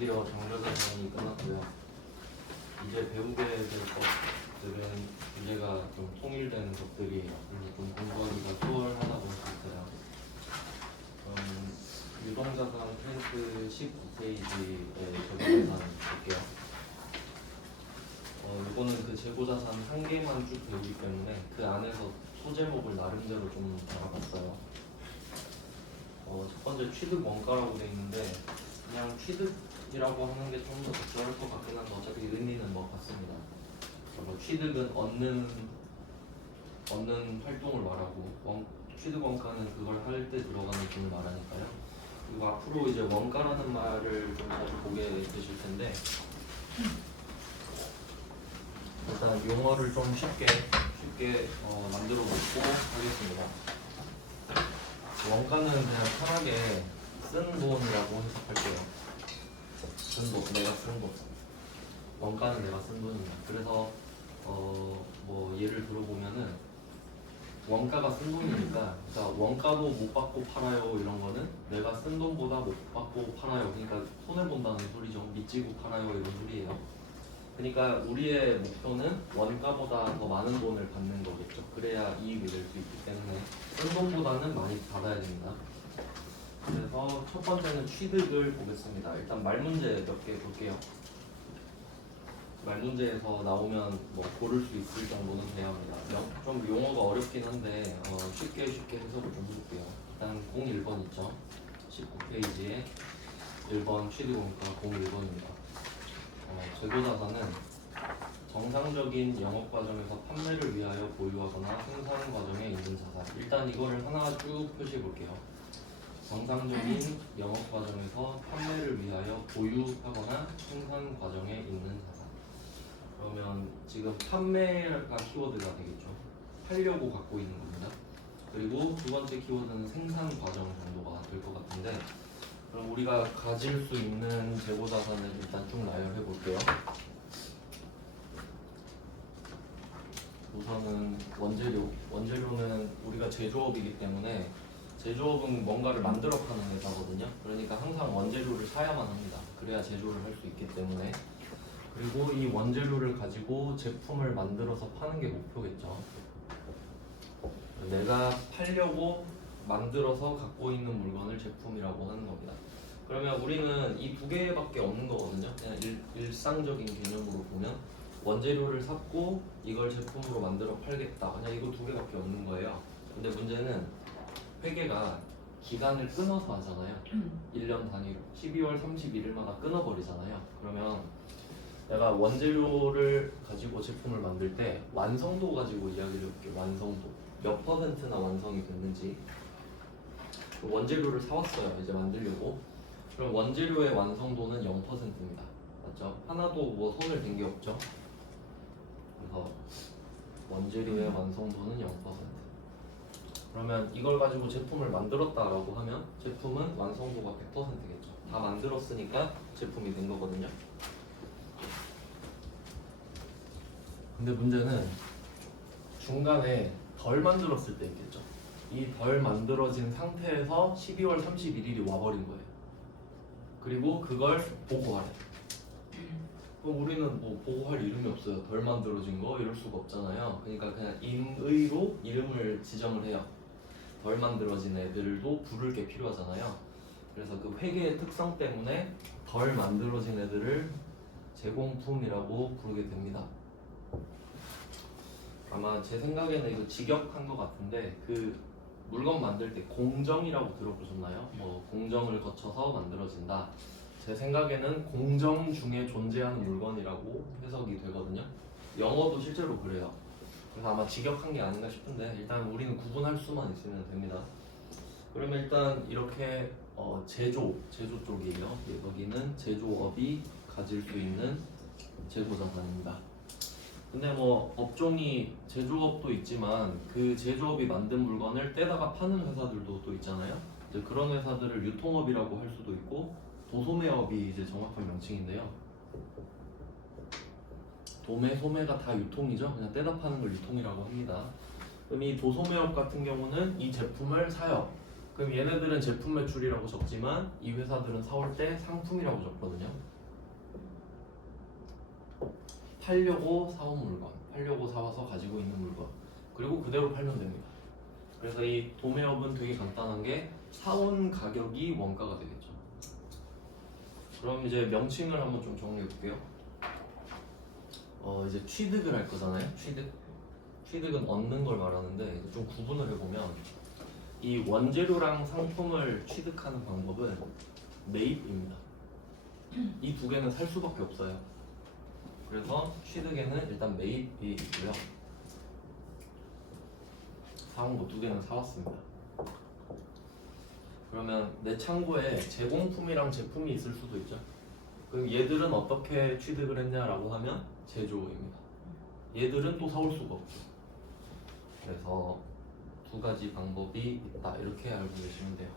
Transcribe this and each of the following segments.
드디어 정자자산이 끝났고요. 이제 배우게 될 것들은 주제가 좀 통일되는 것들이에요. 그래서 좀 공부하기가 수월하다고 할 수 있어요. 유동자산 테스트 19페이지에 적용해서 볼게요. 이거는 그 재고자산 한 개만 쭉 배우기 때문에 그 안에서 소제목을 나름대로 좀 잡아봤어요. 첫 번째 취득 원가라고 돼 있는데 그냥 취득이라고 하는 게 좀 더 적절할 것 같긴 한데 어차피 의미는 뭐 같습니다. 취득은 얻는 활동을 말하고 취득 원가는 그걸 할 때 들어가는 돈을 말하니까요. 그리고 앞으로 이제 원가라는 말을 좀 자주 보게 되실 텐데 일단 용어를 좀 쉽게 만들어 놓고 하겠습니다. 원가는 그냥 편하게 쓴 돈이라고 해석할게요. 쓴 돈, 내가 쓴 돈. 원가는 내가 쓴 돈입니다. 그래서 뭐 예를 들어보면은 원가가 쓴 돈이니까 그러니까 원가도 못 받고 팔아요 이런 거는 내가 쓴 돈보다 못 받고 팔아요. 그러니까 손해 본다는 소리죠. 미치고 팔아요 이런 소리예요. 그러니까 우리의 목표는 원가보다 더 많은 돈을 받는 거겠죠. 그래야 이익을 낼 수 있기 때문에 쓴 돈보다는 많이 받아야 됩니다. 그래서 첫 번째는 취득을 보겠습니다. 일단 말문제 몇 개 볼게요. 말문제에서 나오면 뭐 고를 수 있을 정도는 돼야 합니다. 좀 용어가 어렵긴 한데 쉽게 해석을 좀 해볼게요. 일단 01번 있죠. 19페이지에 1번 취득원가 01번입니다. 재고자산은 정상적인 영업 과정에서 판매를 위하여 보유하거나 생산 과정에 있는 자산. 일단 이거를 하나 쭉 표시해 볼게요. 정상적인 영업 과정에서 판매를 위하여 보유하거나 생산 과정에 있는 자산. 그러면 지금 판매가 키워드가 되겠죠. 팔려고 갖고 있는 겁니다. 그리고 두 번째 키워드는 생산 과정 정도가 될 것 같은데 그럼 우리가 가질 수 있는 재고자산을 일단 쭉 나열해 볼게요. 우선은 원재료는 우리가 제조업이기 때문에 제조업은 뭔가를 만들어 파는 회사거든요. 그러니까 항상 원재료를 사야만 합니다. 그래야 제조를 할 수 있기 때문에. 그리고 이 원재료를 가지고 제품을 만들어서 파는 게 목표겠죠. 내가 팔려고 만들어서 갖고 있는 물건을 제품이라고 하는 겁니다. 그러면 우리는 이 두 개밖에 없는 거거든요. 그냥 일상적인 개념으로 보면 원재료를 샀고 이걸 제품으로 만들어 팔겠다. 그냥 이거 두 개밖에 없는 거예요. 근데 문제는 회계가 기간을 끊어서 하잖아요. 1년 단위로 12월 31일마다 끊어버리잖아요. 그러면 내가 원재료를 가지고 제품을 만들 때 완성도 가지고 이야기를 해볼게요. 완성도 몇 퍼센트나 완성이 됐는지. 원재료를 사왔어요. 이제 만들려고. 그럼 원재료의 완성도는 0%입니다. 맞죠? 하나도 뭐 손을 댄 게 없죠. 그래서 원재료의 완성도는 0%. 그러면 이걸 가지고 제품을 만들었다라고 하면 제품은 완성도가 100%겠죠. 다 만들었으니까 제품이 된 거거든요. 근데 문제는 중간에 덜 만들었을 때 있겠죠. 이 덜 만들어진 상태에서 12월 31일이 와버린 거예요. 그리고 그걸 보고하래. 그럼 우리는 뭐 보고할 이름이 없어요. 덜 만들어진 거 이럴 수가 없잖아요. 그러니까 그냥 임의로 이름을 지정을 해요. 덜 만들어진 애들도 부를 게 필요하잖아요. 그래서 그 회계의 특성 때문에 덜 만들어진 애들을 제공품이라고 부르게 됩니다. 아마 제 생각에는 이거 직역한 것 같은데 그 물건 만들 때 공정이라고 들어보셨나요? 뭐 공정을 거쳐서 만들어진다. 제 생각에는 공정 중에 존재하는 물건이라고 해석이 되거든요. 영어도 실제로 그래요. 그래서 아마 직역한 게 아닌가 싶은데 일단 우리는 구분할 수만 있으면 됩니다. 그러면 일단 이렇게 제조 쪽이에요. 여기는 제조업이 가질 수 있는 재고자산입니다. 근데 뭐 업종이 제조업도 있지만 그 제조업이 만든 물건을 떼다가 파는 회사들도 또 있잖아요. 이제 그런 회사들을 유통업이라고 할 수도 있고 도소매업이 이제 정확한 명칭인데요. 도매, 소매가 다 유통이죠. 그냥 떼다 파는 걸 유통이라고 합니다. 그럼 이 도소매업 같은 경우는 이 제품을 사요. 그럼 얘네들은 제품 매출이라고 적지만 이 회사들은 사올 때 상품이라고 적거든요. 팔려고 사온 물건, 팔려고 사와서 가지고 있는 물건, 그리고 그대로 팔면 됩니다. 그래서 이 도매업은 되게 간단한 게 사온 가격이 원가가 되겠죠. 그럼 이제 명칭을 한번 좀 정리해 볼게요. 이제 취득을 할 거잖아요. 취득은 얻는 걸 말하는데 좀 구분을 해보면 이 원재료랑 상품을 취득하는 방법은 매입입니다. 이 두 개는 살 수밖에 없어요. 그래서 취득에는 일단 매입이 있고요. 사온 거 두 개는 사왔습니다. 그러면 내 창고에 제공품이랑 제품이 있을 수도 있죠. 그럼 얘들은 어떻게 취득을 했냐라고 하면 제조입니다. 얘들은 또 사올 수가 없죠. 그래서 두 가지 방법이 있다 이렇게 알고 계시면 돼요.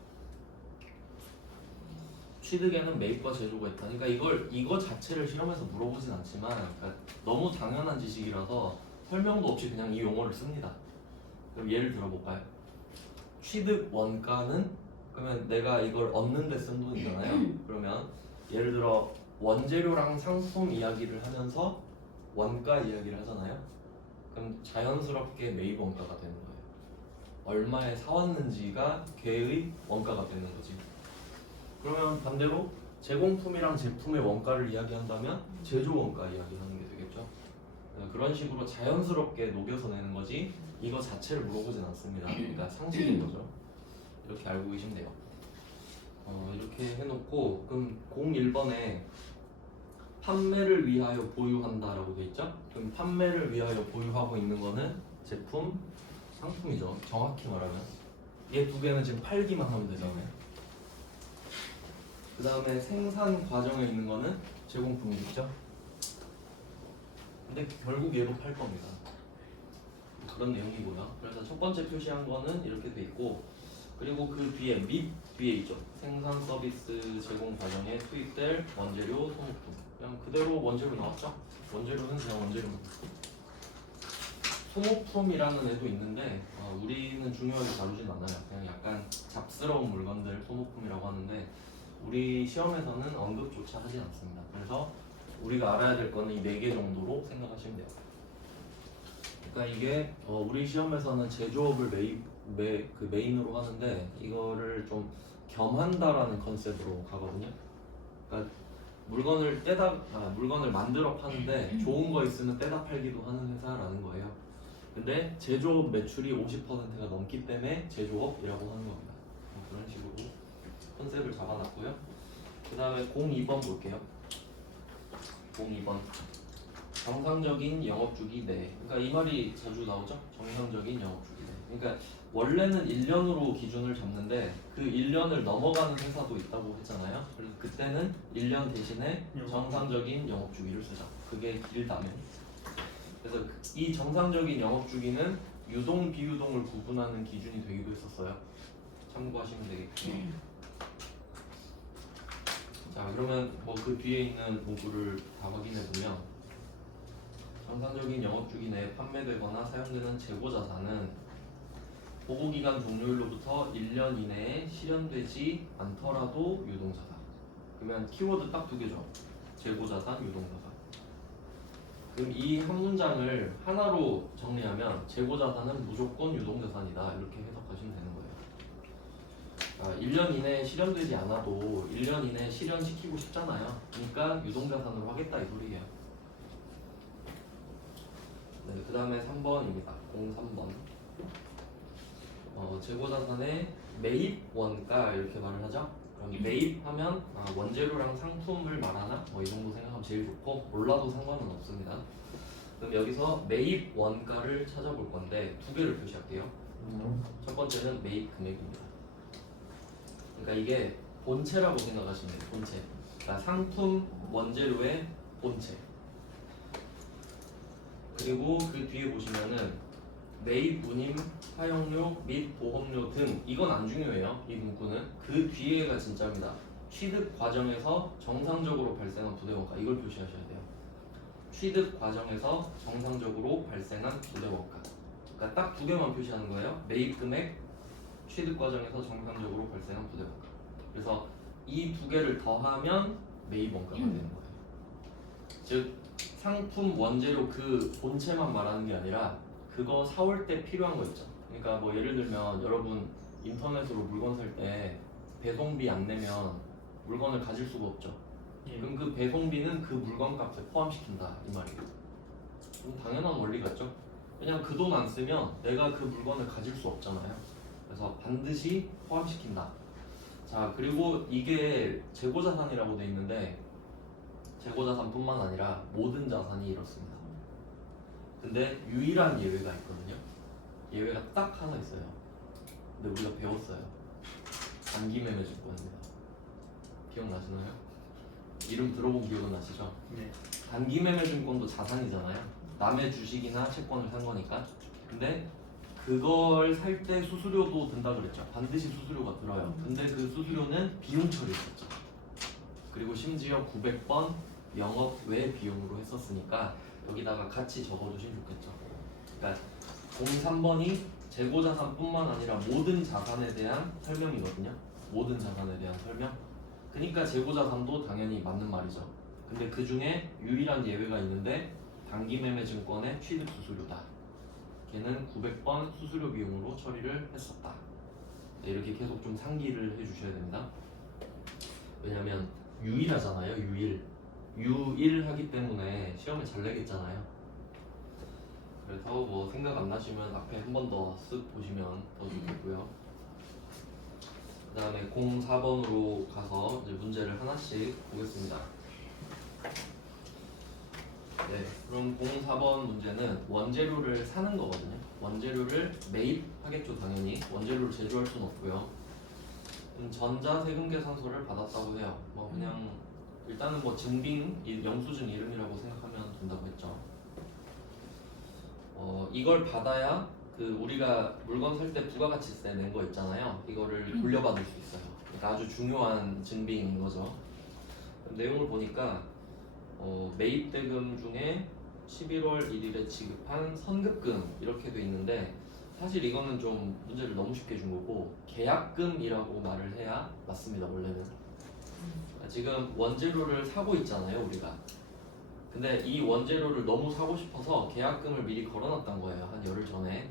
취득에는 매입과 제조가 있다. 그러니까 이거 자체를 실험에서 물어보진 않지만 그러니까 너무 당연한 지식이라서 설명도 없이 그냥 이 용어를 씁니다. 그럼 예를 들어볼까요? 취득 원가는 그러면 내가 이걸 얻는 데 쓴 돈이잖아요. 그러면 예를 들어 원재료랑 상품 이야기를 하면서 원가 이야기를 하잖아요. 그럼 자연스럽게 매입 원가가 되는 거예요. 얼마에 사왔는지가 걔의 원가가 되는 거지. 그러면 반대로 제공품이랑 제품의 원가를 이야기한다면 제조 원가 이야기하는 게 되겠죠. 그런 식으로 자연스럽게 녹여서 내는 거지 이거 자체를 물어보진 않습니다. 그러니까 상식인 거죠. 이렇게 알고 계시면 돼요. 이렇게 해놓고 그럼 01번에 판매를 위하여 보유한다라고 돼 있죠. 그럼 판매를 위하여 보유하고 있는 거는 제품, 상품이죠. 정확히 말하면 얘 두 개는 지금 팔기만 하면 되잖아요. 그 다음에 생산 과정에 있는 거는 제공품이겠죠. 근데 결국 얘도 팔 겁니다. 그런 내용이고요. 그래서 첫 번째 표시한 거는 이렇게 돼 있고, 그리고 그 뒤에 밑 뒤에 있죠. 생산 서비스 제공 과정에 투입될 원재료, 소모품. 그냥 그대로 원재료 나왔죠. 원재료는 그냥 원재료입니다. 소모품이라는 애도 있는데 우리는 중요하게 다루진 않아요. 그냥 약간 잡스러운 물건들 소모품이라고 하는데 우리 시험에서는 언급조차 하지 않습니다. 그래서 우리가 알아야 될 거는 이 4개 정도로 생각하시면 돼요. 그러니까 이게 우리 시험에서는 제조업을 메인으로 하는데 이거를 좀 겸한다라는 컨셉으로 가거든요. 그러니까 물건을 만들어 파는데 좋은 거 있으면 떼다 팔기도 하는 회사라는 거예요. 근데 제조업 매출이 50%가 넘기 때문에 제조업이라고 하는 겁니다. 그런 식으로 컨셉을 잡아놨고요. 그 다음에 02번 볼게요. 02번 정상적인 영업주기 내. 그러니까 이 말이 자주 나오죠. 정상적인 영업주기 내. 그러니까 원래는 1년으로 기준을 잡는데 그 1년을 넘어가는 회사도 있다고 했잖아요. 그래서 그때는 1년 대신에 정상적인 영업주기를 쓰죠. 그게 길다면. 그래서 이 정상적인 영업주기는 유동 비유동을 구분하는 기준이 되기도 했었어요. 참고하시면 되겠고. 자, 그러면 뭐 그 뒤에 있는 문구를 다 확인해 보면 정상적인 영업주기 내에 판매되거나 사용되는 재고자산은 보고기간 종료일로부터 1년 이내에 실현되지 않더라도 유동자산. 그러면 키워드 딱 2개죠. 재고자산, 유동자산. 그럼 이 한 문장을 하나로 정리하면 재고자산은 무조건 유동자산이다 이렇게 해석하시면 되는 거예요. 1년 이내에 실현되지 않아도 1년 이내에 실현시키고 싶잖아요. 그러니까 유동자산으로 하겠다 이 소리예요. 네, 그 다음에 3번입니다. 03번. 재고자산의 매입 원가 이렇게 말을 하죠. 그럼 매입하면 원재료랑 상품을 말하나? 이 정도 생각하면 제일 좋고 몰라도 상관은 없습니다. 그럼 여기서 매입 원가를 찾아볼 건데 2개를 표시할게요. 첫 번째는 매입 금액입니다. 그러니까 이게 본체라고 생각하시면 돼요. 본체. 그러니까 상품 원재료의 본체. 그리고 그 뒤에 보시면은 매입 운임, 사용료 및 보험료 등 이건 안 중요해요. 이 문구는 그 뒤에가 진짜입니다. 취득 과정에서 정상적으로 발생한 부대원가 이걸 표시하셔야 돼요. 취득 과정에서 정상적으로 발생한 부대원가. 그러니까 딱 2개만 표시하는 거예요. 매입 금액, 취득 과정에서 정상적으로 발생한 부대원가. 그래서 이 2개를 더하면 매입 원가가 되는 거예요. 즉 상품 원재료 그 본체만 말하는 게 아니라 그거 사올 때 필요한 거 있죠. 그러니까 뭐 예를 들면 여러분 인터넷으로 물건 살 때 배송비 안 내면 물건을 가질 수가 없죠. 예. 그럼 그 배송비는 그 물건 값에 포함시킨다 이 말이에요. 당연한 원리 같죠? 왜냐면 그 돈 안 쓰면 내가 그 물건을 가질 수 없잖아요. 그래서 반드시 포함시킨다. 자, 그리고 이게 재고자산이라고 돼 있는데 재고자산뿐만 아니라 모든 자산이 이렇습니다. 근데 유일한 예외가 있거든요. 예외가 딱 하나 있어요. 근데 우리가 배웠어요. 단기매매증권입니다. 기억나시나요? 이름 들어본 기억은 나시죠? 네. 단기매매증권도 자산이잖아요. 남의 주식이나 채권을 산 거니까. 근데 그걸 살 때 수수료도 든다 그랬죠. 반드시 수수료가 들어요. 근데 그 수수료는 비용 처리였었죠. 그리고 심지어 900번 영업 외 비용으로 했었으니까 여기다가 같이 적어두시면 좋겠죠. 그러니까 03번이 재고자산뿐만 아니라 모든 자산에 대한 설명이거든요. 모든 자산에 대한 설명. 그러니까 재고자산도 당연히 맞는 말이죠. 근데 그 중에 유일한 예외가 있는데 단기매매증권의 취득수수료다. 걔는 900번 수수료 비용으로 처리를 했었다. 네, 이렇게 계속 좀 상기를 해주셔야 됩니다. 왜냐면 유일하잖아요. 유일하기 때문에 시험에 잘 내겠잖아요. 그래서 뭐 생각 안 나시면 앞에 한 번 더 쓱 보시면 더 좋겠고요. 그 다음에 04번으로 가서 이제 문제를 하나씩 보겠습니다. 네, 그럼 04번 문제는 원재료를 사는 거거든요. 원재료를 매입하겠죠, 당연히. 원재료를 제조할 수는 없고요. 전자세금계산서를 받았다고 해요. 뭐 그냥 일단은 뭐 증빙, 영수증 이름이라고 생각하면 된다고 했죠. 이걸 받아야 그 우리가 물건 살 때 부가가치세 낸 거 있잖아요. 이거를 돌려받을 수 있어요. 그러니까 아주 중요한 증빙인 거죠. 내용을 보니까 매입대금 중에 11월 1일에 지급한 선급금 이렇게 돼 있는데 사실 이거는 좀 문제를 너무 쉽게 준 거고 계약금이라고 말을 해야 맞습니다. 원래는 지금 원재료를 사고 있잖아요 우리가. 근데 이 원재료를 너무 사고 싶어서 계약금을 미리 걸어놨던 거예요. 한 열흘 전에.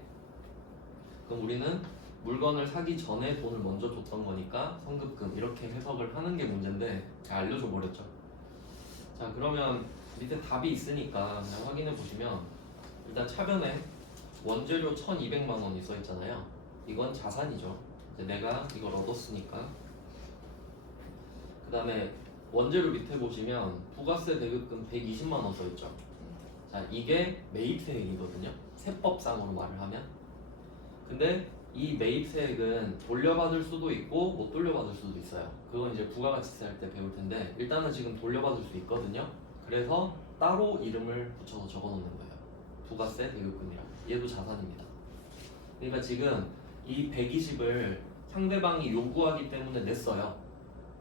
그럼 우리는 물건을 사기 전에 돈을 먼저 줬던 거니까 선급금 이렇게 해석을 하는 게 문제인데 알려줘 버렸죠. 자, 그러면 밑에 답이 있으니까 그냥 확인해 보시면 일단 차변에 원재료 1,200만 원이 써 있잖아요. 이건 자산이죠. 이제 내가 이걸 얻었으니까. 그 다음에 원재료 밑에 보시면 부가세 대급금 120만 원 써 있죠. 자, 이게 매입세액이거든요. 세법상으로 말을 하면. 근데 이 매입세액은 돌려받을 수도 있고 못 돌려받을 수도 있어요. 그건 이제 부가가치세 할 때 배울 텐데 일단은 지금 돌려받을 수 있거든요. 그래서 따로 이름을 붙여서 적어놓는 거예요. 부가세 대급금이라. 얘도 자산입니다. 그러니까 지금 이 120을 상대방이 요구하기 때문에 냈어요.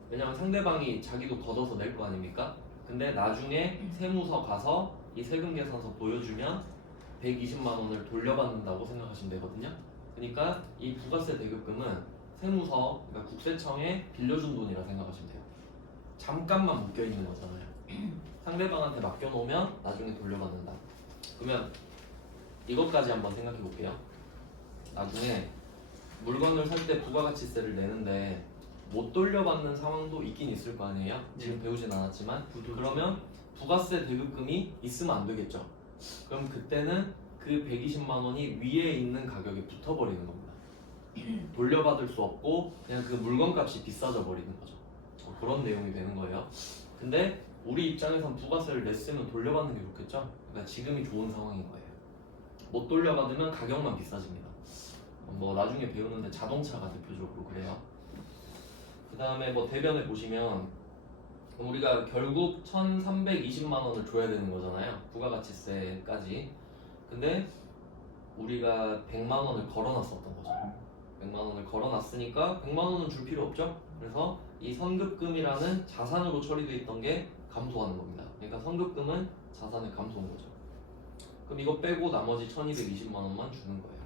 왜냐면 상대방이 자기도 걷어서 낼 거 아닙니까? 근데 나중에 세무서 가서 이 세금계산서 보여주면 120만 원을 돌려받는다고 생각하시면 되거든요. 그러니까 이 부가세 대급금은 세무서, 그러니까 국세청에 빌려준 돈이라 생각하시면 돼요. 잠깐만 묶여있는 거잖아요. 상대방한테 맡겨놓으면 나중에 돌려받는다. 그러면 이것까지 한번 생각해 볼게요. 나중에 물건을 살 때 부가가치세를 내는데 못 돌려받는 상황도 있긴 있을 거 아니에요? 지금 배우진 않았지만 그러면 부가세 대급금이 있으면 안 되겠죠. 그럼 그때는 그 120만 원이 위에 있는 가격에 붙어버리는 겁니다. 돌려받을 수 없고 그냥 그 물건값이 비싸져 버리는 거죠. 그런 내용이 되는 거예요. 근데 우리 입장에선 부가세를 냈으면 돌려받는 게 좋겠죠. 그러니까 지금이 좋은 상황인 거예요. 못 돌려받으면 가격만 비싸집니다. 뭐 나중에 배우는데 자동차가 대표적으로 그래요. 그 다음에 뭐 대변에 보시면 우리가 결국 1,320만 원을 줘야 되는 거잖아요. 부가가치세까지. 근데 우리가 100만 원을 걸어놨었던 거죠. 100만 원을 걸어놨으니까 100만 원은 줄 필요 없죠. 그래서 이 선급금이라는 자산으로 처리되어 있던 게 감소하는 겁니다. 그러니까 선급금은 자산의 감소인 거죠. 그럼 이거 빼고 나머지 1,220만 원만 주는 거예요.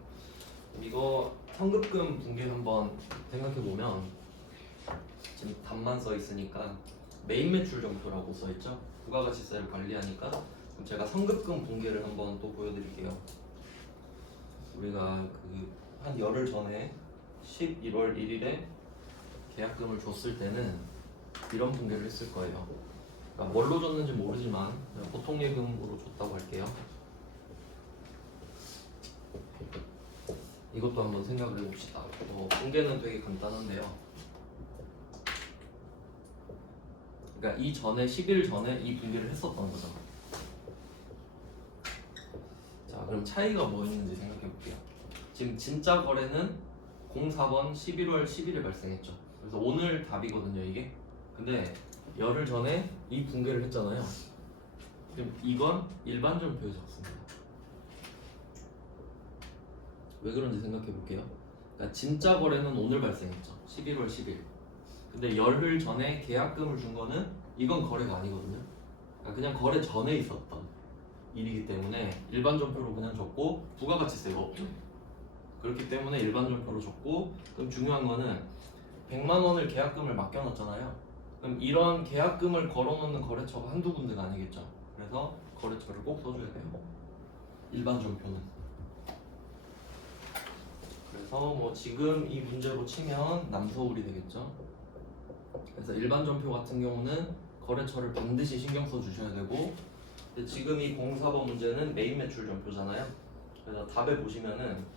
그럼 이거 선급금 붕괴 한번 생각해 보면 지금 답만 써 있으니까 매입 매출 정도라고 써 있죠. 부가가치세를 관리하니까 그럼 제가 성급금 붕괴를 한번 또 보여드릴게요. 우리가 그 한 열흘 전에 11월 1일에 계약금을 줬을 때는 이런 붕괴를 했을 거예요. 그러니까 뭘로 줬는지 모르지만 그냥 보통 예금으로 줬다고 할게요. 이것도 한번 생각을 해봅시다. 붕괴는 되게 간단한데요. 그러니까 이 전에 10일 전에 이 붕괴를 했었던 거죠. 자, 그럼 차이가 뭐 있는지 생각해 볼게요. 지금 진짜 거래는 04번 11월 10일에 발생했죠. 그래서 오늘 답이거든요, 이게. 근데 열흘 전에 이 붕괴를 했잖아요. 그럼 이건 일반전표에 적습니다. 왜 그런지 생각해 볼게요. 그러니까 진짜 거래는 오늘 발생했죠. 11월 10일. 근데 열흘 전에 계약금을 준 거는 이건 거래가 아니거든요. 그러니까 그냥 거래 전에 있었던 일이기 때문에 일반전표로 그냥 적고 부가가치세가 없죠. 그렇기 때문에 일반전표로 적고, 그럼 중요한 거는 100만 원을 계약금을 맡겨놨잖아요. 그럼 이런 계약금을 걸어놓는 거래처가 한두 군데가 아니겠죠. 그래서 거래처를 꼭 써줘야 돼요. 일반전표는. 그래서 뭐 지금 이 문제로 치면 남서울이 되겠죠. 그래서 일반전표 같은 경우는 거래처를 반드시 신경 써 주셔야 되고, 근데 지금 이 04번 문제는 메인 매출 전표잖아요. 그래서 답에 보시면은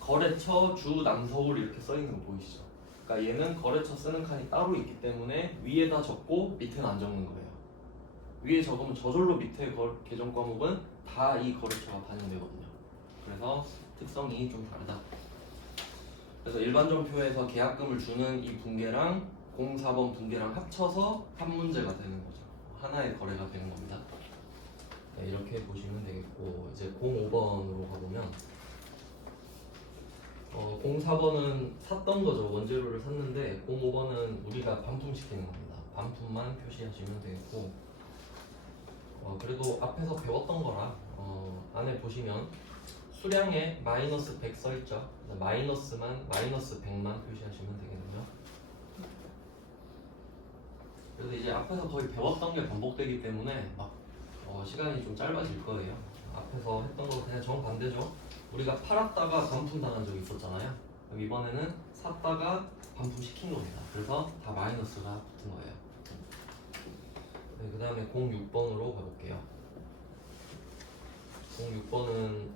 거래처 주 남서울 이렇게 써 있는 거 보이시죠? 그러니까 얘는 거래처 쓰는 칸이 따로 있기 때문에 위에다 적고 밑에는 안 적는 거예요. 위에 적으면 저절로 밑에 계정 과목은 다 이 거래처가 반영되거든요. 그래서 특성이 좀 다르다. 그래서 일반전표에서 계약금을 주는 이 붕괴랑 04번 붕괴랑 합쳐서 한 문제가 되는 거죠. 하나의 거래가 되는 겁니다. 네, 이렇게 보시면 되겠고, 이제 05번으로 가보면 04번은 샀던 거죠. 원재료를 샀는데 05번은 우리가 반품시키는 겁니다. 반품만 표시하시면 되겠고, 그래도 앞에서 배웠던 거라 안에 보시면 수량에 마이너스 100 써있죠. 마이너스 100만 표시하시면 되겠네요. 그래서 이제 앞에서 거의 배웠던 게 반복되기 때문에 막 시간이 좀 짧아질 거예요. 앞에서 했던 거 그냥 정반대죠. 우리가 팔았다가 반품 당한 적이 있었잖아요. 그럼 이번에는 샀다가 반품 시킨 겁니다. 그래서 다 마이너스가 붙은 거예요. 네, 그 다음에 06번으로 가볼게요. 06번은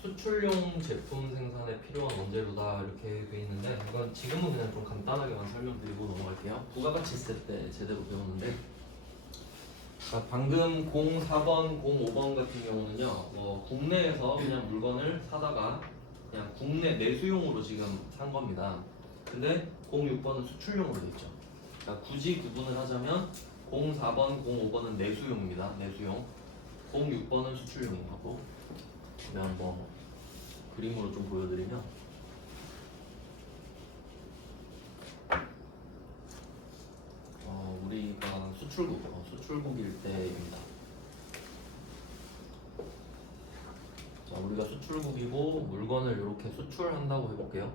수출용 제품 생산에 필요한 원재료다 이렇게 돼 있는데, 이건 지금은 그냥 좀 간단하게만 설명드리고 넘어갈게요. 부가가치세 때 제대로 배웠는데, 방금 04번, 05번 같은 경우는요, 국내에서 그냥 물건을 사다가 그냥 국내 내수용으로 지금 산 겁니다. 근데 06번은 수출용으로 돼 있죠. 그러니까 굳이 구분을 하자면 04번, 05번은 내수용입니다. 내수용. 06번은 수출용인 거고. 그다음 뭐 그림으로 좀 보여드리면, 우리가 수출국일 때입니다. 자, 우리가 수출국이고 물건을 이렇게 수출한다고 해볼게요.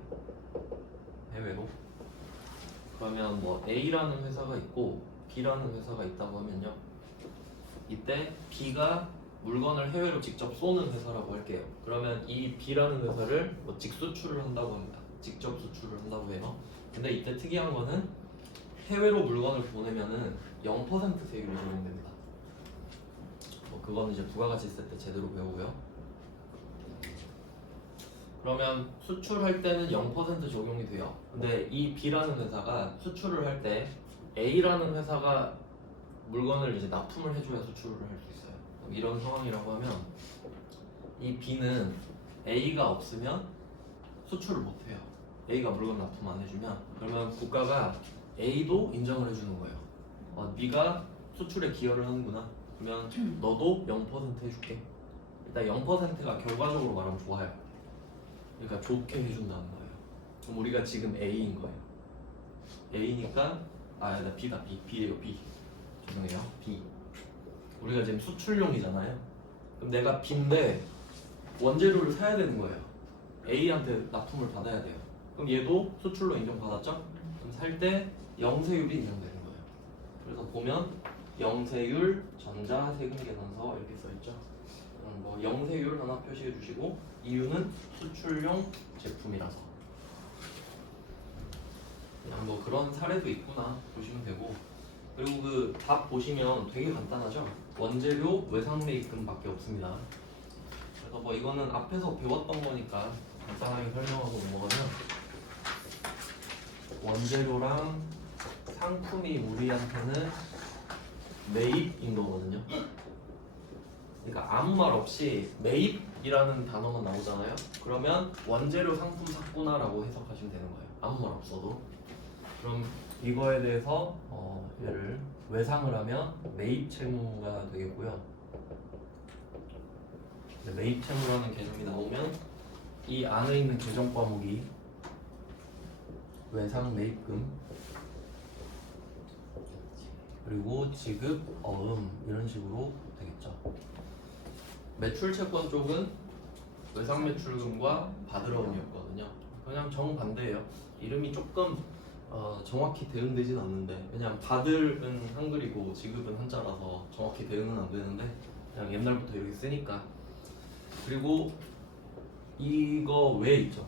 해외로. 그러면 뭐 A라는 회사가 있고 B라는 회사가 있다고 하면요, 이때 B가 물건을 해외로 직접 쏘는 회사라고 할게요. 그러면 이 B라는 회사를 뭐 직수출을 한다고 합니다. 직접 수출을 한다고 해요. 근데 이때 특이한 거는 해외로 물건을 보내면은 0% 세율이 적용됩니다. 그거는 이제 부가가치세 때 제대로 배우고요. 그러면 수출할 때는 0% 적용이 돼요. 근데 이 B라는 회사가 수출을 할 때 A라는 회사가 물건을 이제 납품을 해줘야 수출을 할 수 있어요. 이런 상황이라고 하면 이 B는 A가 없으면 수출을 못 해요. A가 물건 납품 안 해주면, 그러면 국가가 A도 인정을 해주는 거예요. 네가 수출에 기여를 하는구나. 그러면 너도 0% 해줄게. 일단 0%가 결과적으로 말하면 좋아요. 그러니까 좋게 해준다는 거예요. 그럼 우리가 지금 A인 거예요. A니까 나 B다. B예요. B. 죄송해요. B. 우리가 지금 수출용이잖아요. 그럼 내가 B인데 원재료를 사야 되는 거예요. A한테 납품을 받아야 돼요. 그럼 얘도 수출로 인정받았죠? 그럼 살 때 영세율이 인정되는 거예요. 그래서 보면 영세율, 전자, 세금 계산서 이렇게 써있죠. 뭐 영세율 하나 표시해 주시고 이유는 수출용 제품이라서. 그냥 뭐 그런 사례도 있구나 보시면 되고. 그리고 그 답 보시면 되게 간단하죠. 원재료, 외상매입금밖에 없습니다. 그래서 뭐 이거는 앞에서 배웠던 거니까 간단하게 설명하고 넘어가면, 원재료랑 상품이 우리한테는 매입인 거거든요. 그러니까 아무 말 없이 매입이라는 단어만 나오잖아요. 그러면 원재료 상품 샀구나라고 해석하시면 되는 거예요. 아무 말 없어도. 그럼 이거에 대해서 얘를 외상을 하면 매입 채무가 되겠고요. 매입 채무라는 개념이 나오면 이 안에 있는 계정 과목이 외상 매입금, 그리고 지급, 어음 이런 식으로 되겠죠. 매출 채권 쪽은 외상 매출금과 받으러움이었거든요. 그냥 정반대예요. 이름이 조금 정확히 대응되진 않는데, 왜냐면 받을은 한글이고 지급은 한자라서 정확히 대응은 안 되는데 그냥 옛날부터 이렇게 쓰니까. 그리고 이거 외에 있죠.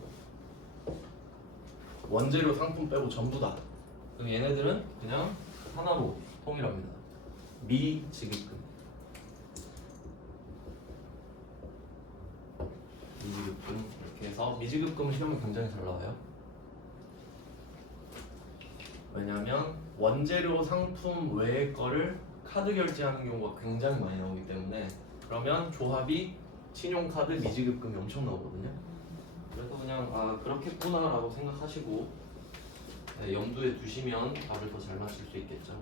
원재료 상품 빼고 전부 다. 그럼 얘네들은 그냥 하나로 통일합니다. 미지급금. 미지급금 이렇게 해서 미지급금은 시험에 굉장히 잘 나와요. 왜냐면 원재료 상품 외의 거를 카드 결제하는 경우가 굉장히 많이 나오기 때문에. 그러면 조합이 신용카드 미지급금이 엄청 나오거든요. 그래서 그냥 아 그렇겠구나 라고 생각하시고 네, 염두에 두시면 답을 더 잘 맞출 수 있겠죠.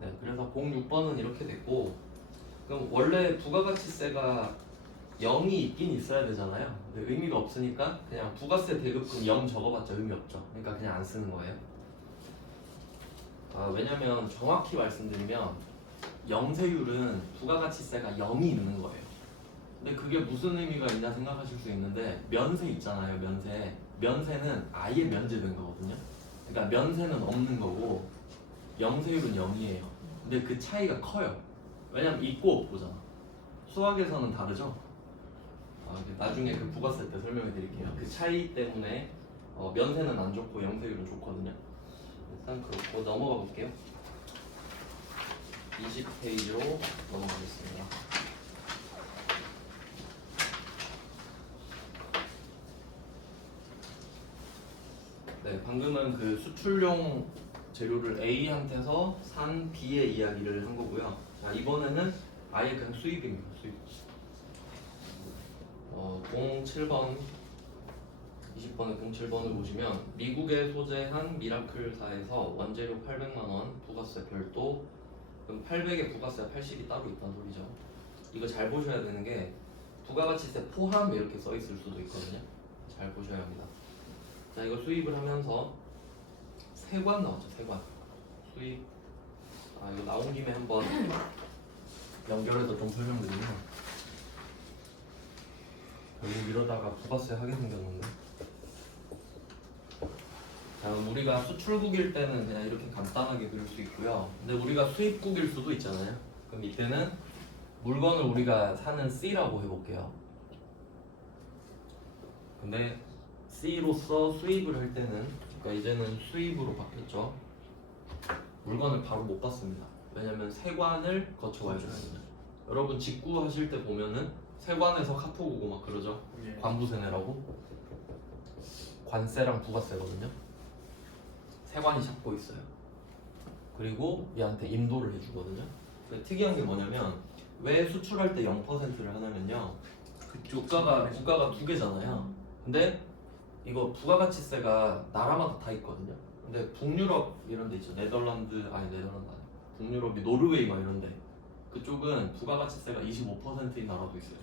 네, 그래서 06번은 이렇게 됐고, 그럼 원래 부가가치세가 0이 있긴 있어야 되잖아요. 근데 의미가 없으니까 그냥 부가세 대급금 0 적어봤자 의미 없죠. 그러니까 그냥 안 쓰는 거예요. 왜냐면 정확히 말씀드리면 영세율은 부가가치세가 0이 있는 거예요. 근데 그게 무슨 의미가 있냐 생각하실 수 있는데, 면세 있잖아요. 면세는 아예 면제된 거거든요. 그러니까 면세는 없는 거고 영세율은 0이에요. 근데 그 차이가 커요. 왜냐면 있고 없고잖아. 수학에서는 다르죠. 나중에 그 부가세 때 설명해 드릴게요. 그 차이 때문에 면세는 안 좋고 영세율은 좋거든요. 일단 그렇고 넘어가 볼게요. 20페이지로 넘어가겠습니다. 네, 방금은 그 수출용 재료를 A한테서 산 B의 이야기를 한 거고요. 자, 이번에는 아예 그냥 수입입니다. 수입. 07번 20번에 07번을 보시면 미국에 소재한 미라클사에서 원재료 800만 원, 부가세 별도. 그럼 800에 부가세 80이 따로 있다는 소리죠. 이거 잘 보셔야 되는 게 부가가치세 포함 이렇게 써 있을 수도 있거든요. 잘 보셔야 합니다. 자, 이거 수입을 하면서 세관 나왔죠. 세관 수입. 이거 나온 김에 한번 연결해서 좀 설명드리면, 결국 이러다가 부가세 하게 생겼는데, 자, 우리가 수출국일 때는 그냥 이렇게 간단하게 그릴 수 있고요. 근데 우리가 수입국일 수도 있잖아요. 그럼 이때는 물건을 우리가 사는 C라고 해볼게요. 근데 C로서 수입을 할 때는, 그러니까 이제는 수입으로 바뀌었죠. 물건을 바로 못 받습니다. 왜냐면 세관을 거쳐와야 되거든요. 여러분 직구 하실 때 보면은 세관에서 카톡 오고 막 그러죠. 관부세 내라고. 관세랑 부가세거든요. 세관이 잡고 있어요. 그리고 얘한테 인도를 해주거든요. 근데 특이한 게 뭐냐면, 왜 수출할 때 0%를 하냐면요, 국가가 두 개잖아요. 근데 이거 부가가치세가 나라마다 다 있거든요. 근데 북유럽 이런 데 있죠. 네덜란드 아니 북유럽이 노르웨이 막 이런 데, 그쪽은 부가가치세가 25%인 나라도 있어요.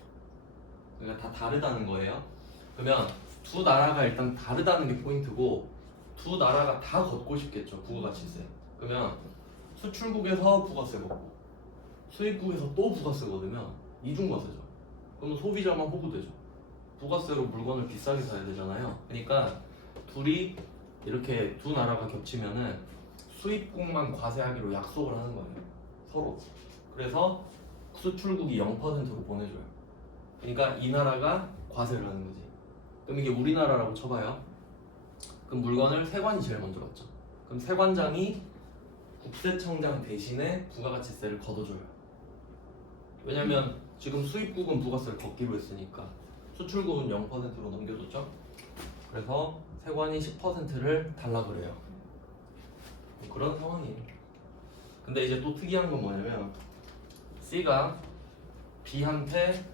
그러니까 다 다르다는 거예요. 그러면 두 나라가 일단 다르다는 게 포인트고, 두 나라가 다 걷고 싶겠죠. 부가가치세. 그러면 수출국에서 부가세 걷고 수입국에서 또 부가세 걷으면 이중과세죠. 그러면 소비자만 호구되죠. 부가세로 물건을 비싸게 사야 되잖아요. 그러니까 둘이 이렇게 두 나라가 겹치면은 수입국만 과세하기로 약속을 하는 거예요. 서로. 그래서 수출국이 0%로 보내줘요. 그러니까 이 나라가 과세를 하는 거지. 그럼 이게 우리나라라고 쳐봐요. 그럼 물건을 세관이 제일 먼저 받죠. 그럼 세관장이 국세청장 대신에 부가가치세를 걷어줘요. 왜냐면 지금 수입국은 부가세를 걷기로 했으니까 수출국은 0%로 넘겨줬죠. 그래서 세관이 10%를 달라 그래요. 그런 상황이에요. 근데 이제 또 특이한 건 뭐냐면 C가 B한테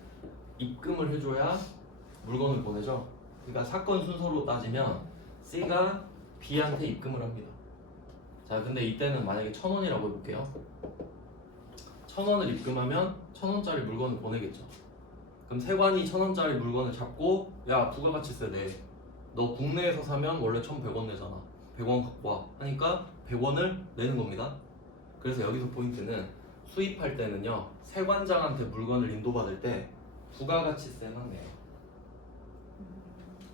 입금을 해줘야 물건을 보내죠. 그러니까 사건 순서로 따지면 C가 B한테 입금을 합니다. 자, 근데 이때는 만약에 1,000원이라고 해볼게요. 1,000원을 입금하면 1,000원짜리 물건을 보내겠죠. 그럼 세관이 1,000원짜리 물건을 잡고 야 부가가치세 내. 너 국내에서 사면 원래 1,100원 내잖아. 100원 갖고 와 하니까 100원을 내는 겁니다. 그래서 여기서 포인트는 수입할 때는요 세관장한테 물건을 인도받을 때 부가가치세만 내요.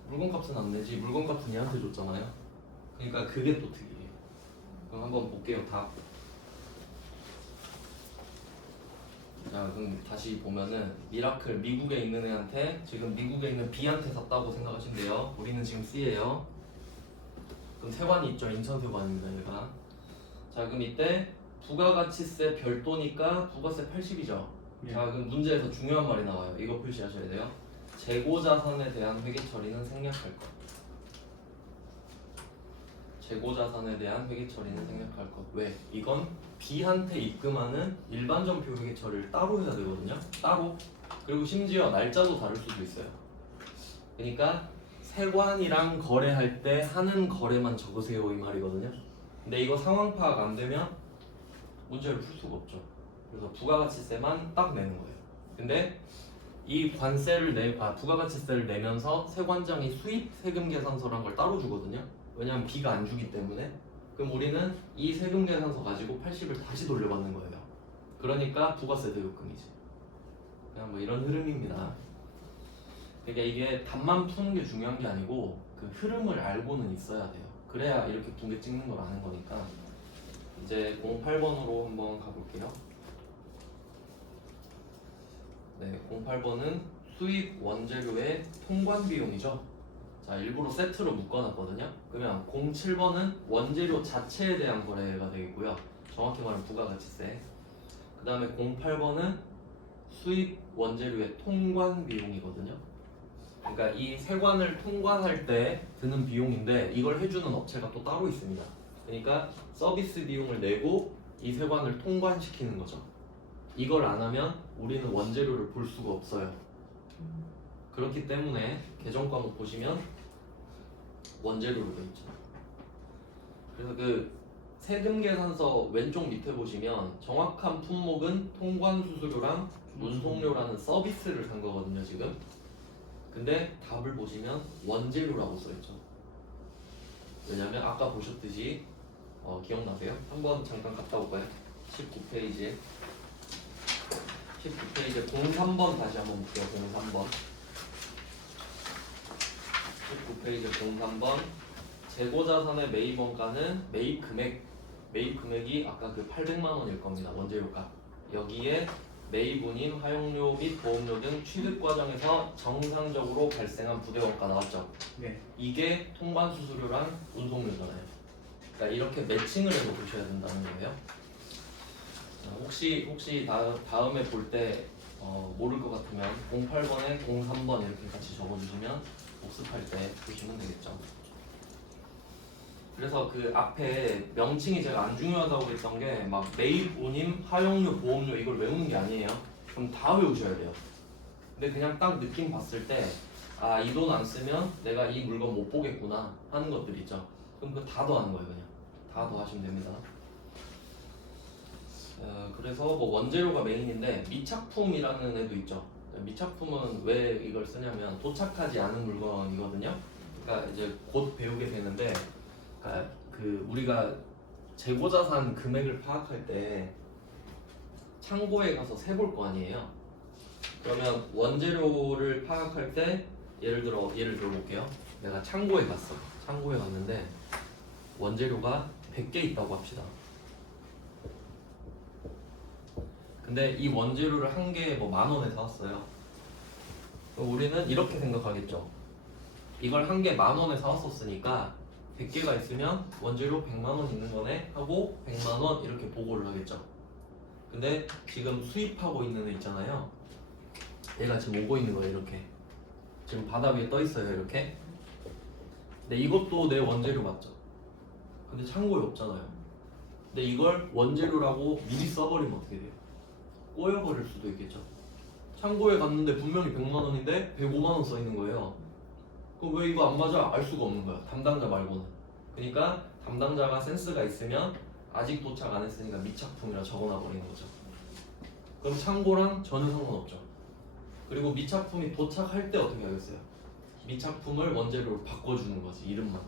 물건값은 안 내지. 물건값은 얘한테 줬잖아요. 그러니까 그게 또 특이해요. 그럼 한번 볼게요. 다. 자, 그럼 다시 보면은 미라클 미국에 있는 애한테 지금 미국에 있는 B한테 샀다고 생각하시면 돼요. 우리는 지금 C예요. 그럼 세관이 있죠. 인천세관입니다. 얘가. 자, 그럼 이때 부가가치세 별도니까 부가세 80이죠. 예. 자, 그럼 문제에서 중요한 말이 나와요. 이거 표시하셔야 돼요. 재고자산에 대한 회계 처리는 생략할 것. 재고자산에 대한 회계 처리는 생략할 것. 왜? 이건 B한테 입금하는 일반전표 회계 처리를 따로 해야 되거든요. 따로. 그리고 심지어 날짜도 다를 수도 있어요. 그러니까 세관이랑 거래할 때 하는 거래만 적으세요 이 말이거든요. 근데 이거 상황 파악 안 되면 문제를 풀 수가 없죠. 그래서 부가가치세만 딱 내는 거예요. 근데 이 관세를 부가가치세를 내면서 세관장이 수입 세금 계산서란 걸 따로 주거든요. 왜냐면 B가 안 주기 때문에. 그럼 우리는 이 세금 계산서 가지고 80을 다시 돌려받는 거예요. 그러니까 부가세 대급금이지. 그냥 뭐 이런 흐름입니다. 그러니까 이게 답만 푸는 게 중요한 게 아니고 그 흐름을 알고는 있어야 돼요. 그래야 이렇게 붕괴 찍는 걸 아는 거니까. 이제 08번으로 한번 가볼게요. 네, 08번은 수입 원재료의 통관 비용이죠. 자, 일부러 세트로 묶어놨거든요. 그러면 07번은 원재료 자체에 대한 거래가 되겠고요. 정확히 말하면 부가가치세. 그 다음에 08번은 수입 원재료의 통관 비용이거든요. 그러니까 이 세관을 통관할 때 드는 비용인데 이걸 해주는 업체가 또 따로 있습니다. 그러니까 서비스 비용을 내고 이 세관을 통관시키는 거죠. 이걸 안 하면 우리는 원재료를 볼 수가 없어요. 그렇기 때문에 계정 과목 보시면 원재료로 돼 있죠. 그래서 그 세금 계산서 왼쪽 밑에 보시면 정확한 품목은 통관 수수료랑 운송료라는 서비스를 산 거거든요 지금. 근데 답을 보시면 원재료라고 써있죠. 왜냐면 아까 보셨듯이 기억나세요? 한번 잠깐 갔다 올까요? 19페이지에 19페이지에 03번 다시 한번 볼게요. 03번 19페이지 03번 재고자산의 매입 원가는 매입 금액이 아까 그 800만 원일 겁니다. 원재료가. 여기에 매입 운임, 화용료 및 보험료 등 취득 과정에서 정상적으로 발생한 부대 원가 나왔죠. 네. 이게 통관 수수료랑 운송료잖아요. 그러니까 이렇게 매칭을 해서 보셔야 된다는 거예요. 혹시 다음에 볼 때 모를 것 같으면 08번에 03번 이렇게 같이 적어주시면 복습할 때 보시면 되겠죠. 그래서 그 앞에 명칭이 제가 안 중요하다고 했던 게 막 매입, 운임, 화용료, 보험료 이걸 외우는 게 아니에요. 그럼 다 외우셔야 돼요. 근데 그냥 딱 느낌 봤을 때 아, 이 돈 안 쓰면 내가 이 물건 못 보겠구나 하는 것들 있죠. 그럼 그거 다 더하는 거예요. 그냥 다 더하시면 됩니다. 그래서 뭐 원재료가 메인인데 미착품이라는 애도 있죠. 미착품은 왜 이걸 쓰냐면 도착하지 않은 물건이거든요. 그러니까 이제 곧 배우게 되는데, 그러니까 그 우리가 재고자산 금액을 파악할 때 창고에 가서 세볼 거 아니에요. 그러면 원재료를 파악할 때 예를 들어 볼게요. 내가 창고에 갔어. 창고에 갔는데 원재료가 100개 있다고 합시다. 근데 이 원재료를 한 개에 뭐 10,000원에 사왔어요. 그럼 우리는 이렇게 생각하겠죠. 이걸 한 개 10,000원에 사왔었으니까 100개가 있으면 원재료 100만원 있는 거네 하고 100만원 이렇게 보고를 하겠죠. 근데 지금 수입하고 있는 애 있잖아요. 얘가 지금 오고 있는 거예요. 이렇게 지금 바닥 위에 떠 있어요. 이렇게. 근데 이것도 내 원재료 맞죠? 근데 창고에 없잖아요. 근데 이걸 원재료라고 미리 써버리면 어떻게 돼요? 꼬여버릴 수도 있겠죠. 창고에 갔는데 분명히 100만원인데 105만원 써 있는 거예요. 그럼 왜 이거 안 맞아? 알 수가 없는 거야. 담당자 말고는. 그러니까 담당자가 센스가 있으면 아직 도착 안 했으니까 미착품이라 적어놔 버리는 거죠. 그럼 창고랑 전혀 상관없죠. 그리고 미착품이 도착할 때 어떻게 하겠어요? 미착품을 원재료로 바꿔주는 거지. 이름만.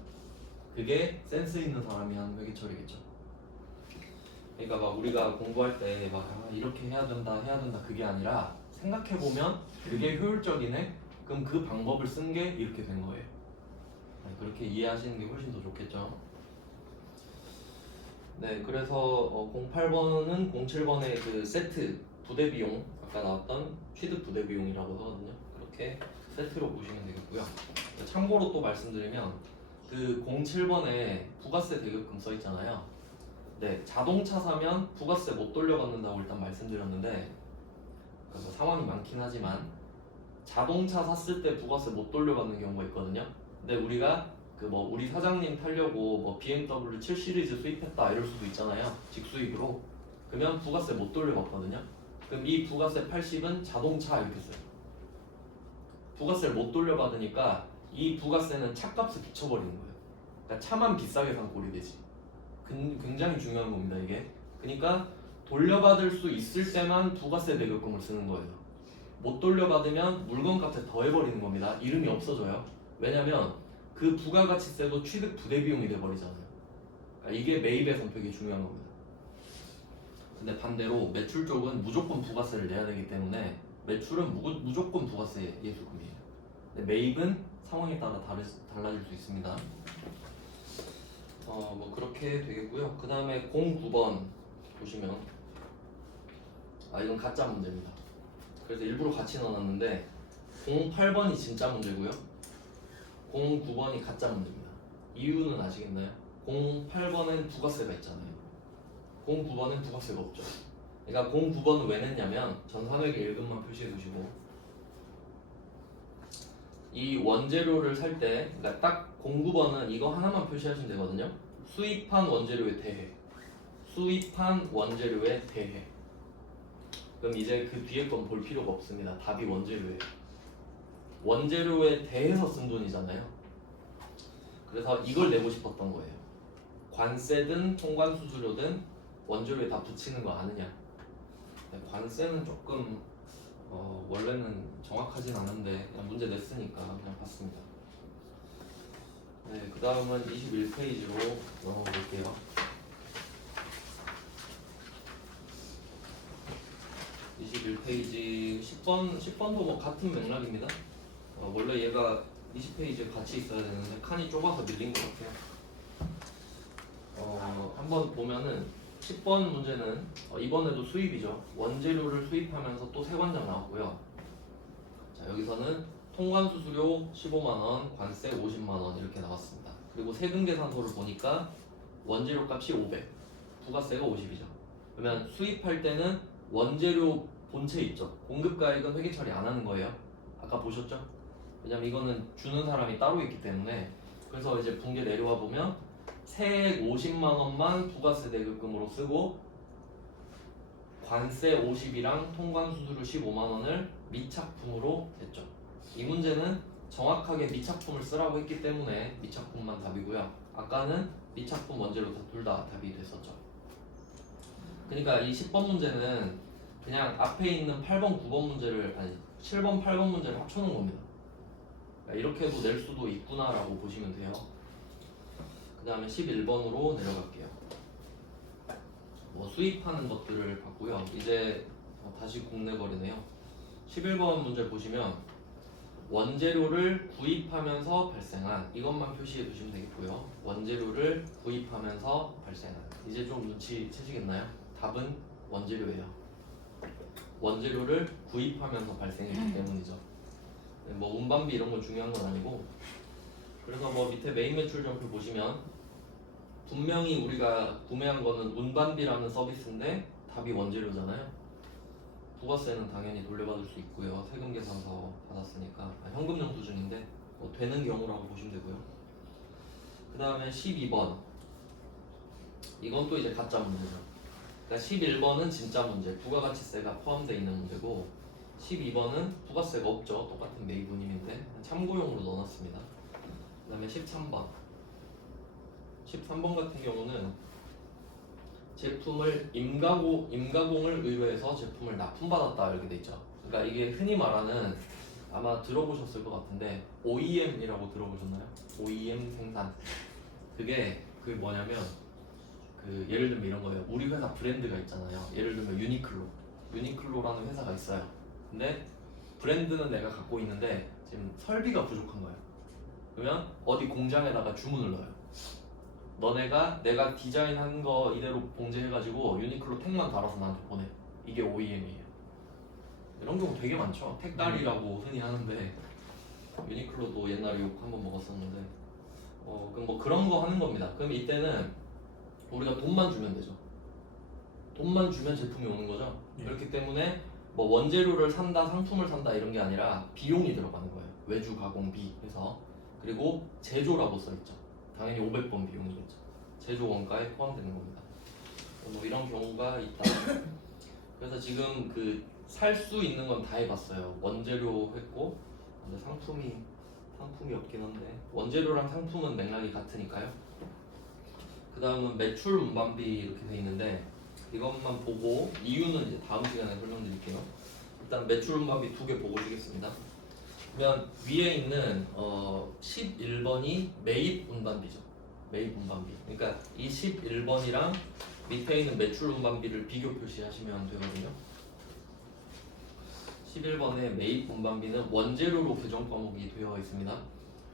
그게 센스 있는 사람이 하는 회계처리겠죠. 그러니까 막 우리가 공부할 때 막 이렇게 해야 된다 그게 아니라 생각해보면 그게 효율적이네? 그럼 그 방법을 쓴 게 이렇게 된 거예요. 그렇게 이해하시는 게 훨씬 더 좋겠죠. 네, 그래서 08번은 07번의 그 세트 부대 비용, 아까 나왔던 취득 부대 비용이라고 하거든요. 그렇게 세트로 보시면 되겠고요. 참고로 또 말씀드리면 그 07번에 부가세 대급금 써 있잖아요. 네, 자동차 사면 부가세 못 돌려받는다고 일단 말씀드렸는데 뭐 상황이 많긴 하지만 자동차 샀을 때 부가세 못 돌려받는 경우가 있거든요. 근데 우리가 그 뭐 우리 사장님 타려고 뭐 BMW 7 시리즈 수입했다 이럴 수도 있잖아요. 직수입으로. 그러면 부가세 못 돌려받거든요. 그럼 이 부가세 80은 자동차 이렇게 써요. 부가세를 못 돌려받으니까 이 부가세는 차값을 붙여버리는 거예요. 그러니까 차만 비싸게 산 꼴이 되지. 굉장히 중요한 겁니다 이게. 그러니까 돌려받을 수 있을 때만 부가세 대급금을 쓰는 거예요. 못 돌려받으면 물건값에 더해버리는 겁니다. 이름이 없어져요. 왜냐면 그 부가가치세도 취득 부대비용이 돼버리잖아요. 그러니까 이게 매입에선 되게 중요한 겁니다. 근데 반대로 매출 쪽은 무조건 부가세를 내야 되기 때문에 매출은 무조건 부가세 예수금이에요. 근데 매입은 상황에 따라 달라질 수 있습니다. 뭐 그렇게 되겠고요. 그 다음에 09번 보시면 이건 가짜 문제입니다. 그래서 일부러 같이 넣어놨는데 08번이 진짜 문제고요. 09번이 가짜 문제입니다. 이유는 아시겠나요? 08번엔 부가세가 있잖아요. 09번엔 부가세가 없죠. 그러니까 09번은 왜 냈냐면 전산회계 1급만 표시해 두시고 이 원재료를 살 때 그러니까 딱 09번은 이거 하나만 표시하시면 되거든요. 수입한 원재료에 대해 수입한 원재료에 대해 그럼 이제 그 뒤에 건 볼 필요가 없습니다. 답이 원재료예요. 원재료에 대해서 쓴 돈이잖아요. 그래서 이걸 내고 싶었던 거예요. 관세든 통관수수료든 원재료에 다 붙이는 거 아느냐. 관세는 조금 원래는 정확하진 않은데 그냥 문제 냈으니까 그냥 봤습니다. 네, 그 다음은 21페이지로 넘어가 볼게요. 21페이지 10번도 뭐 같은 맥락입니다. 원래 얘가 20페이지에 같이 있어야 되는데 칸이 좁아서 밀린 것 같아요. 한번 보면은 10번 문제는 이번에도 수입이죠. 원재료를 수입하면서 또 세관장 나왔고요. 자, 여기서는 통관수수료 15만원, 관세 50만원 이렇게 나왔습니다. 그리고 세금계산서를 보니까 원재료 값이 500, 부가세가 50이죠. 그러면 수입할 때는 원재료 본체 있죠. 공급가액은 회계 처리 안 하는 거예요. 아까 보셨죠? 왜냐면 이거는 주는 사람이 따로 있기 때문에. 그래서 이제 분계 내려와 보면 세액 50만 원만 부가세 대급금으로 쓰고 관세 50이랑 통관수수료 15만 원을 미착품으로 냈죠. 이 문제는 정확하게 미착품을 쓰라고 했기 때문에 미착품만 답이고요. 아까는 미착품 원재료 둘 다 답이 됐었죠. 그러니까 이 10번 문제는 그냥 앞에 있는 8번, 9번 문제를 7번, 8번 문제를 합쳐놓은 겁니다. 그러니까 이렇게 해도 낼 수도 있구나라고 보시면 돼요. 그 다음에 11번으로 내려갈게요. 뭐 수입하는 것들을 봤고요. 이제 다시 국내 거래네요. 11번 문제 보시면 원재료를 구입하면서 발생한 이것만 표시해 두시면 되겠고요. 원재료를 구입하면서 발생한 이제 좀 눈치채시겠나요? 답은 원재료예요. 원재료를 구입하면서 발생했기 때문이죠. 뭐 운반비 이런 건 중요한 건 아니고 그래서 뭐 밑에 메인 매출점표 보시면 분명히 우리가 구매한 거는 운반비라는 서비스인데 답이 원재료잖아요. 부가세는 당연히 돌려받을 수 있고요. 세금 계산서 받았으니까 현금용 수준인데 뭐 되는 경우라고 보시면 되고요. 그 다음에 12번 이건 또 이제 가짜 문제죠. 그러니까 11번은 진짜 문제, 부가가치세가 포함되어 있는 문제고 12번은 부가세가 없죠. 똑같은 매입 운임인데 참고용으로 넣어놨습니다. 그 다음에 13번 같은 경우는 제품을 임가공을 의뢰해서 제품을 납품받았다 이렇게 돼 있죠. 그러니까 이게 흔히 말하는 아마 들어보셨을 것 같은데 OEM이라고 들어보셨나요? OEM 생산. 그게 뭐냐면 예를 들면 이런 거예요. 우리 회사 브랜드가 있잖아요. 예를 들면 유니클로라는 회사가 있어요. 근데 브랜드는 내가 갖고 있는데 지금 설비가 부족한 거예요. 그러면 어디 공장에다가 주문을 넣어요. 너네가 내가 디자인한 거 이대로 봉제해가지고 유니클로 택만 달아서 나한테 보내. 이게 OEM이에요. 이런 경우 되게 많죠. 택달이라고 흔히 하는데 유니클로도 옛날에 욕 한번 먹었었는데 그럼 뭐 그런 거 하는 겁니다. 그럼 이때는 우리가 돈만 주면 되죠. 돈만 주면 제품이 오는 거죠. 그렇기 때문에 뭐 원재료를 산다, 상품을 산다 이런 게 아니라 비용이 들어가는 거예요. 외주 가공비 해서. 그리고 제조라고 써있죠. 당연히 500번 비용이겠죠. 제조 원가에 포함되는 겁니다. 뭐 이런 경우가 있다. 그래서 지금 살 수 있는 건 다 해봤어요. 원재료 했고, 근데 상품이 없긴 한데 원재료랑 상품은 맥락이 같으니까요. 그 다음은 매출 운반비 이렇게 돼 있는데 이것만 보고 이유는 이제 다음 시간에 설명드릴게요. 일단 매출 운반비 두 개 보고 오시겠습니다. 그러면 위에 있는 11번이 매입 운반비죠. 매입 운반비. 그러니까 이 11번이랑 밑에 있는 매출 운반비를 비교 표시하시면 되거든요. 11번의 매입 운반비는 원재료로 규정 과목이 되어 있습니다.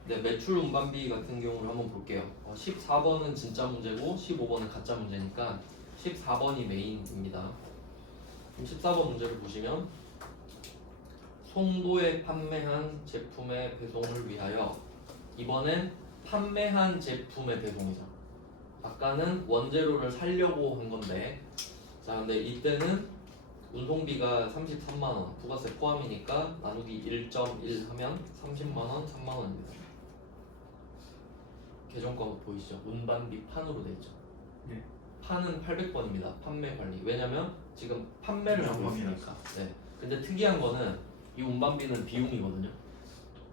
네, 매출 운반비 같은 경우를 한번 볼게요. 14번은 진짜 문제고 15번은 가짜 문제니까 14번이 메인입니다. 14번 문제를 보시면 송도에 판매한 제품의 배송을 위하여 이번엔 판매한 제품의 배송이죠. 아까는 원재료를 살려고 한 건데 자 근데 이때는 운송비가 33만원 부가세 포함이니까 나누기 1.1 하면 30만원 3만원입니다. 계정 과목 보이시죠? 운반비 판으로 되어 있죠. 네. 판은 800번입니다. 판매 관리. 왜냐면 지금 판매를 하고 있으니까. 네. 근데 특이한 거는 이 운반비는 비용이거든요.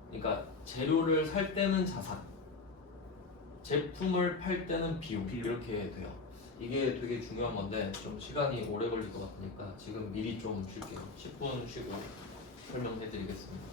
그러니까 재료를 살 때는 자산, 제품을 팔 때는 비용 이렇게 돼요. 이게 되게 중요한 건데 좀 시간이 오래 걸릴 것 같으니까 지금 미리 좀 쉴게요. 10분 쉬고 설명해 드리겠습니다.